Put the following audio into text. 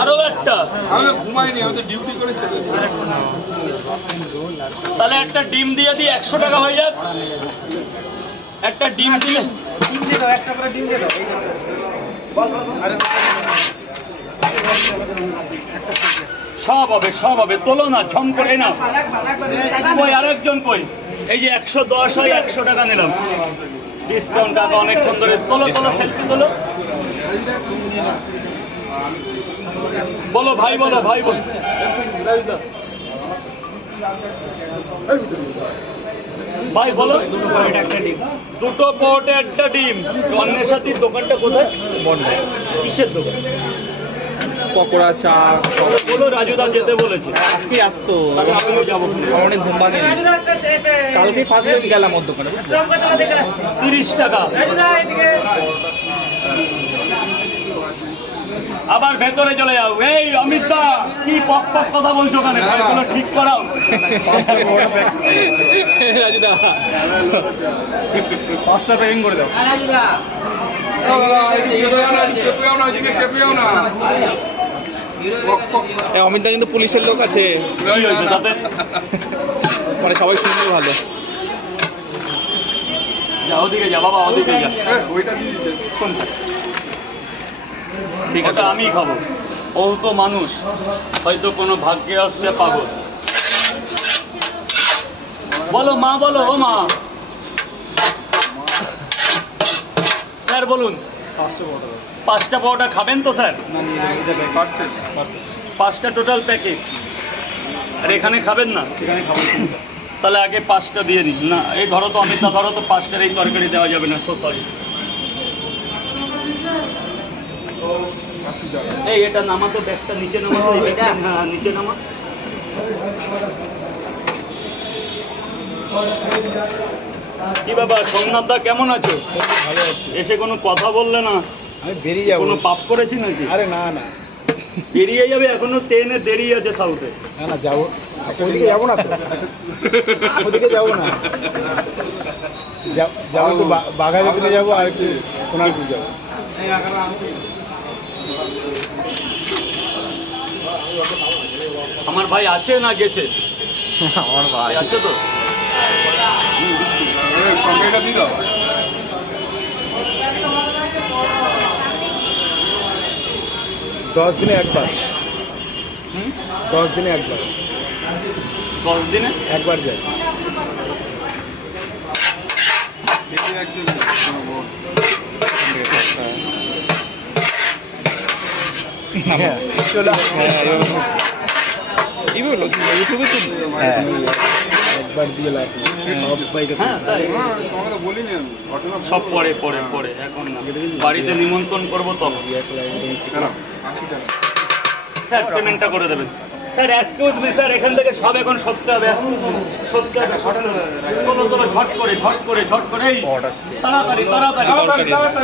আরো একটা আমি ঘুমাইনি, আমি তো ডিউটি করে চলেছি। তাহলে একটা ডিম দিয়ে দিই, 100 টাকা হয়ে যাক। একটা ডিম দিলে একটা করে ডিম দিয়ে দাও। সব হবে তোলো না, ঝম করে না। কই আরেকজন কই? এই যে 110 হয়, 100 টাকা নিলাম ডিসকাউন্ট টাকা অনেকক্ষণ ধরে। তোলো সেলফি তোলো। বলো ভাই বলো। ভাই বলো। দুটো পোর্টে একটা ডিম। অন্যের সাথে দোকানটা কোথায়? কিসের দোকান? পকোড়া, চা। বলো রাজুদা যেতে বলেছে। আজকে আসতো, তাহলে আমিও যাবো। অনেক ঘুম ভাঙেনি। কালকে ফার্স্ট টাইম গেলাম ওর দোকানে। 30 টাকা। আবার ভেতরে চলে যাও। এই অমিত দা, কি পক কথা বলছো ওখানে? এগুলো ঠিক করাও। রাজুদা 5টা প্যাকিং করে দাও। অমিত দা কিন্তু পুলিশের লোক আছে, কি হয়েছে তাতে? মানে সবাই শুনলে ভালো। যা ওদিকে যা বাবা, ওদিকে যা। ঠিক আছে, ওটা আমি খাবো। ও তো মানুষ, হয়তো কোনো ভাগ্যে আসতে পাগল। বলো মা, বলো ও মা। স্যার বলুন। 5টা পরোটা খাবেন তো স্যার? 5টা টোটাল প্যাকেট। আর এখানে খাবেন না? তাহলে আগে 5টা দিয়ে দিন না। এই ধরো তো অমিতা, ধরো তো 5টার এই তরকারি দেওয়া যাবে না, সো সরি। এই এটা নামাতো, ব্যাগটা নিচে নামাতো। হ্যাঁ নিচে নামা। কি বাবা সোমনাথ দা কেমন আছো? ভালো আছি। এসে কোনো কথা বললে না? আমি বেরিয়ে যাবো। কোনো পাপ করেছি নাকি? আরে না। বেরিয়ে যাবে, এখনো ট্রেনে দেরি আছে সাউথে। না যাবো। ওদিকে যাবো না তো। ওদিকে যাবো না। যাবো তো বাঘাযতীনে যাবো, আর একটু সোনারপুর যাবো। আমার ভাই আছে না গেছে? আমার ভাই আছে তো। টমেটো দিয়ে দাও। 10 দিনে একবার। 10 দিনে একবার। 10 দিনে একবার যাই। চলে কি বললো, ইউটিউবে তো একবার দিয়ে লাভ নেই। সবাইকে হ্যাঁ তাই। তোমাকে বলিনি আমি, ঘটনা সব পরে এখন না। বাড়িতে নিমন্ত্রণ করবো তখন। 80 টাকা। স্যার পেমেন্টটা করে দেবেন। স্যার এক্সকিউজ মি স্যার, এখান থেকে সব এখন সত্যি হবে। সত্যি হবে। চলো ঝট করে এই তাড়াতাড়ি